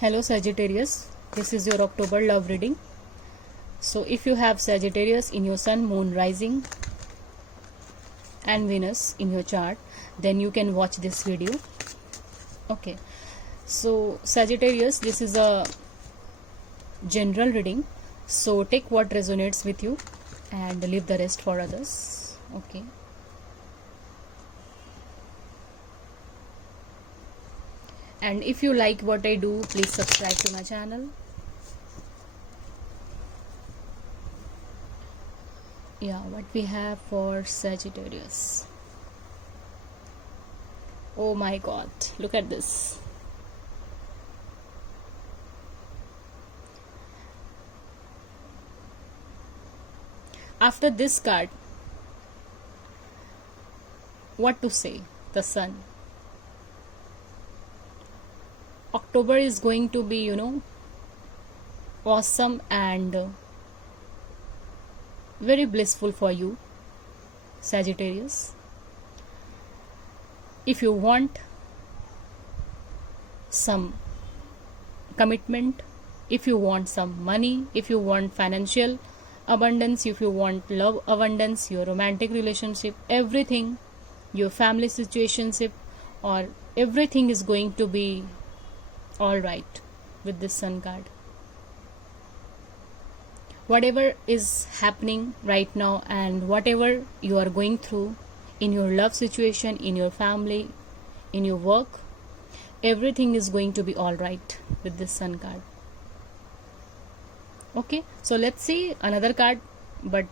Hello Sagittarius, this is your October love reading. So if you have Sagittarius in your Sun, Moon, Rising and Venus in your chart, then you can watch this video. Okay, so Sagittarius, this is a general reading, so take what resonates with you and leave the rest for others. Okay. And if you like what I do, please subscribe to my channel. Yeah, what we have for Sagittarius. Oh my god, look at this. After this card, what to say? The Sun. October is going to be, awesome and very blissful for you, Sagittarius. If you want some commitment, if you want some money, if you want financial abundance, if you want love abundance, your romantic relationship, everything, your family situationship, or everything is going to be all right with this Sun card. Whatever is happening right now and whatever you are going through in your love situation, in your family, in your work, everything is going to be all right with this Sun card. Okay, so let's see another card, but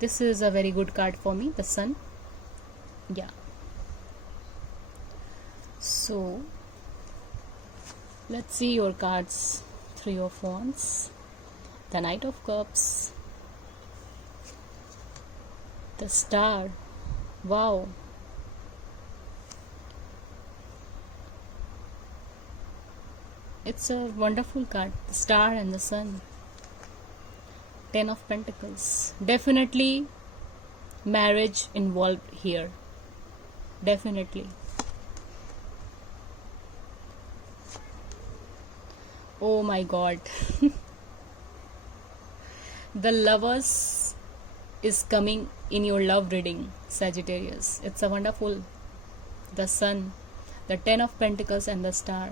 this is a very good card for me, the Sun. Yeah. So let's see your cards. Three of Wands, the Knight of Cups, the Star. Wow. It's a wonderful card, the Star and the Sun. Ten of Pentacles. Definitely marriage involved here. Definitely. Oh my god. The Lovers is coming in your love reading, Sagittarius. It's a wonderful. The Sun, the Ten of Pentacles and the Star.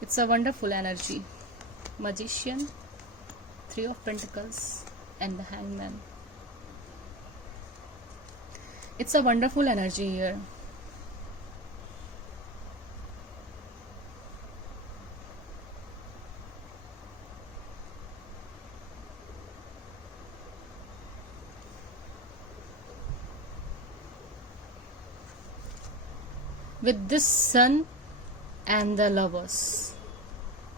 It's a wonderful energy. Magician, Three of Pentacles and the Hangman. It's a wonderful energy here. With this Sun and the Lovers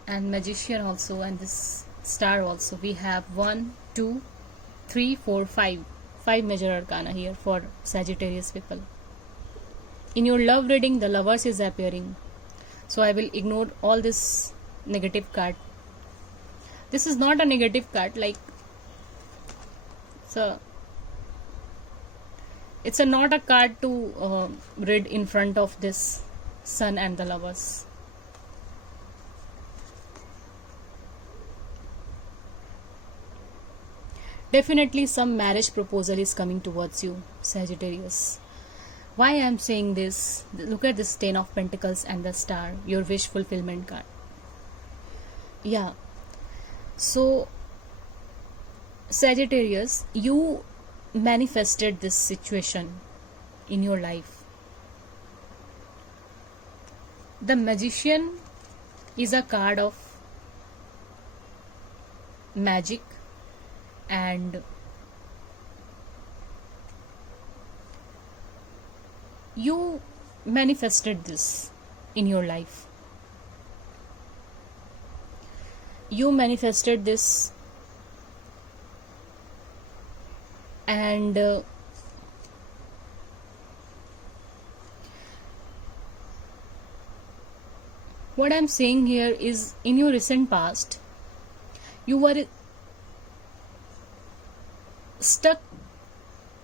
and Magician also and this Star also, we have 1, 2, 3, 4, 5 major arcana here for Sagittarius people. In your love reading, the Lovers is appearing, so I will ignore all this negative card. This is not a negative card, like it's not a card to read in front of this Sun and the Lovers. Definitely some marriage proposal is coming towards you, Sagittarius. Why I am saying this? Look at this Ten of Pentacles and the Star, your wish fulfillment card. Yeah. So, Sagittarius, you manifested this situation in your life. The Magician is a card of magic and you manifested this in your life. You manifested this and what I'm saying here is, in your recent past, you were stuck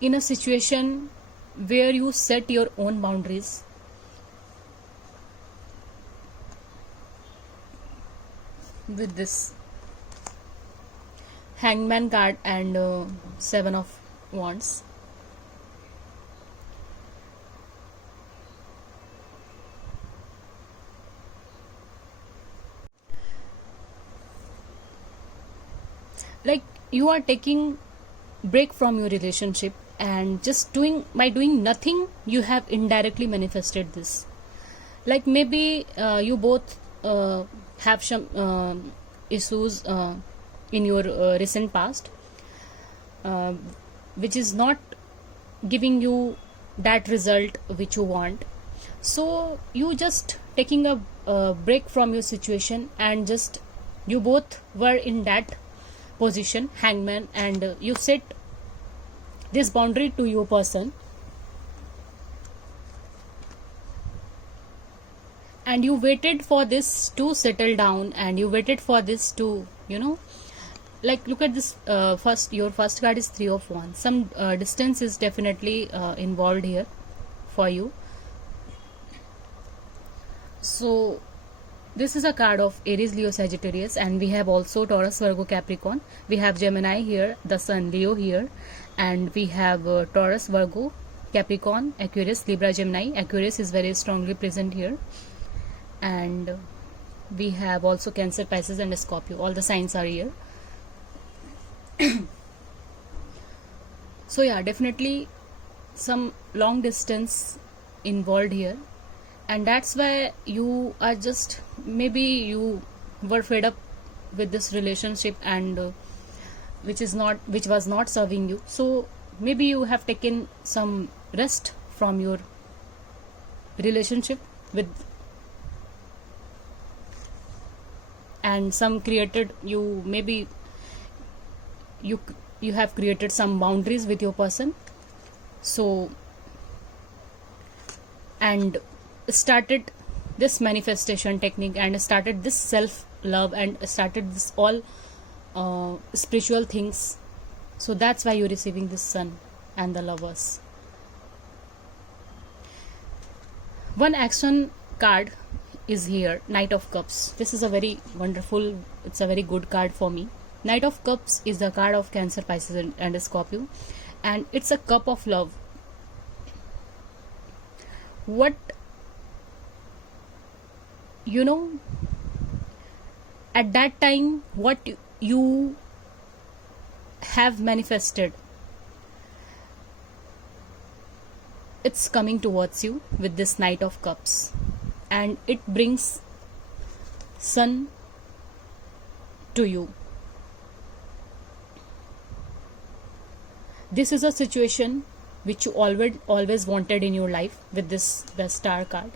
in a situation where you set your own boundaries. With this Hangman card and Seven of Wands. Like you are taking break from your relationship, and just doing nothing, you have indirectly manifested this. Like maybe you both have some issues in your recent past, uh, which is not giving you that result which you want. So you just taking a break from your situation, and just you both were in that position, hangman, and you set this boundary to your person, and you waited for this to settle down, and you waited for this to, like look at this. Your first card is Three of Wands. Some distance is definitely involved here for you. So this is a card of Aries, Leo, Sagittarius, and we have also Taurus, Virgo, Capricorn. We have Gemini here, the Sun, Leo here, and we have Taurus, Virgo, Capricorn, Aquarius, Libra, Gemini. Aquarius is very strongly present here, and we have also Cancer, Pisces, and Scorpio. All the signs are here. So yeah, definitely some long distance involved here, and that's why you are just, maybe you were fed up with this relationship, and which was not serving you. So maybe you have taken some rest from your relationship with, and some created, you maybe you have created some boundaries with your person. So, and started this manifestation technique, and started this self love, and started this all spiritual things. So that's why you're receiving this Sun and the Lovers. One action card is here, Knight of Cups. This is a very wonderful, it's a very good card for me. Knight of Cups is the card of Cancer, Pisces, and Scorpio, and it's a cup of love. What, at that time, what you have manifested, it's coming towards you with this Knight of Cups, and it brings Sun to you. This is a situation which you always wanted in your life with the Star card.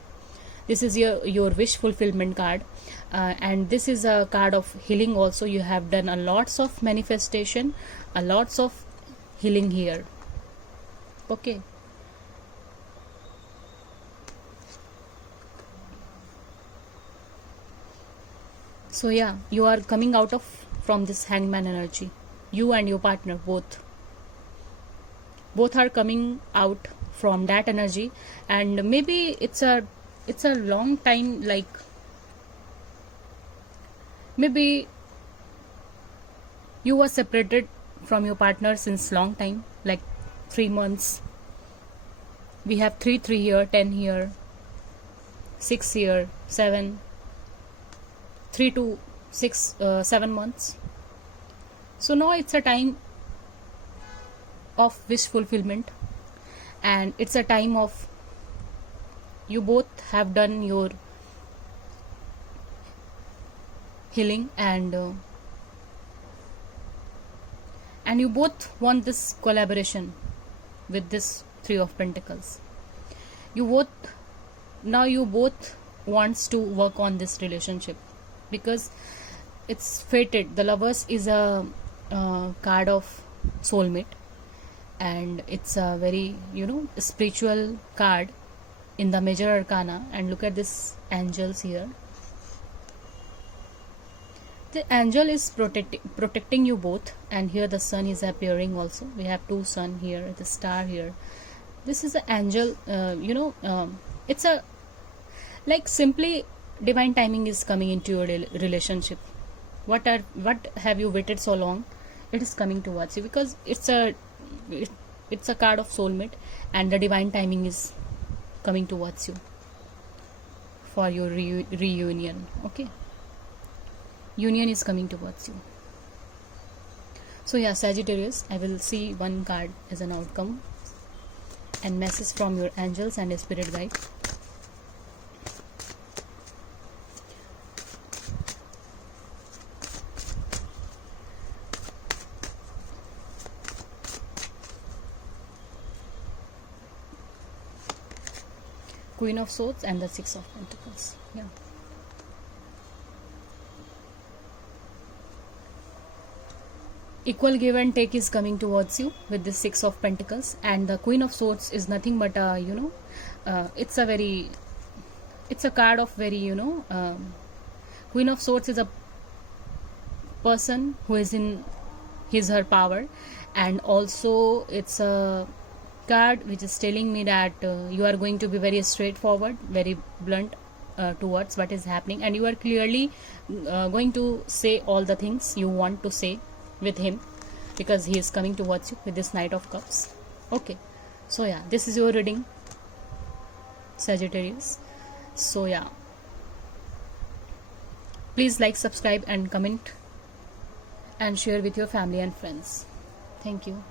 This is your wish fulfillment card, and this is a card of healing also. You have done a lots of manifestation, a lots of healing here. Okay. So yeah, you are coming out of from this Hangman energy. You and your partner both are coming out from that energy, and maybe it's a long time, like maybe you were separated from your partner since long time, like 3 months. We have 3 here, 10 here, 6 here, 7, 3 to 6, 7 months. So now it's a time of wish fulfillment, and it's a time of you both have done your healing, and you both want this collaboration with this Three of Pentacles. You both wants to work on this relationship, because it's fated. The Lovers is a card of soulmate, and it's a very spiritual card in the major arcana. And look at this angels here. The angel is protecting you both, and here the Sun is appearing also. We have 2 sun here, the star here. this is an angel, it's a, like, simply divine timing is coming into your relationship. What have you waited so long? It is coming towards you because it's a card of soulmate, and the divine timing is coming towards you for your reunion. Okay, union is coming towards you. So yeah, Sagittarius, I will see one card as an outcome and message from your angels and spirit guide. Queen of Swords and the Six of Pentacles. Yeah. Equal give and take is coming towards you with the Six of Pentacles, and the Queen of Swords is nothing but it's a card of very Queen of Swords is a person who is in her power, and also it's a card which is telling me that you are going to be very straightforward, very blunt towards what is happening, and you are clearly going to say all the things you want to say with him, because he is coming towards you with this Knight of Cups. Okay, so yeah, this is your reading, Sagittarius. So yeah, please like, subscribe and comment and share with your family and friends. Thank you.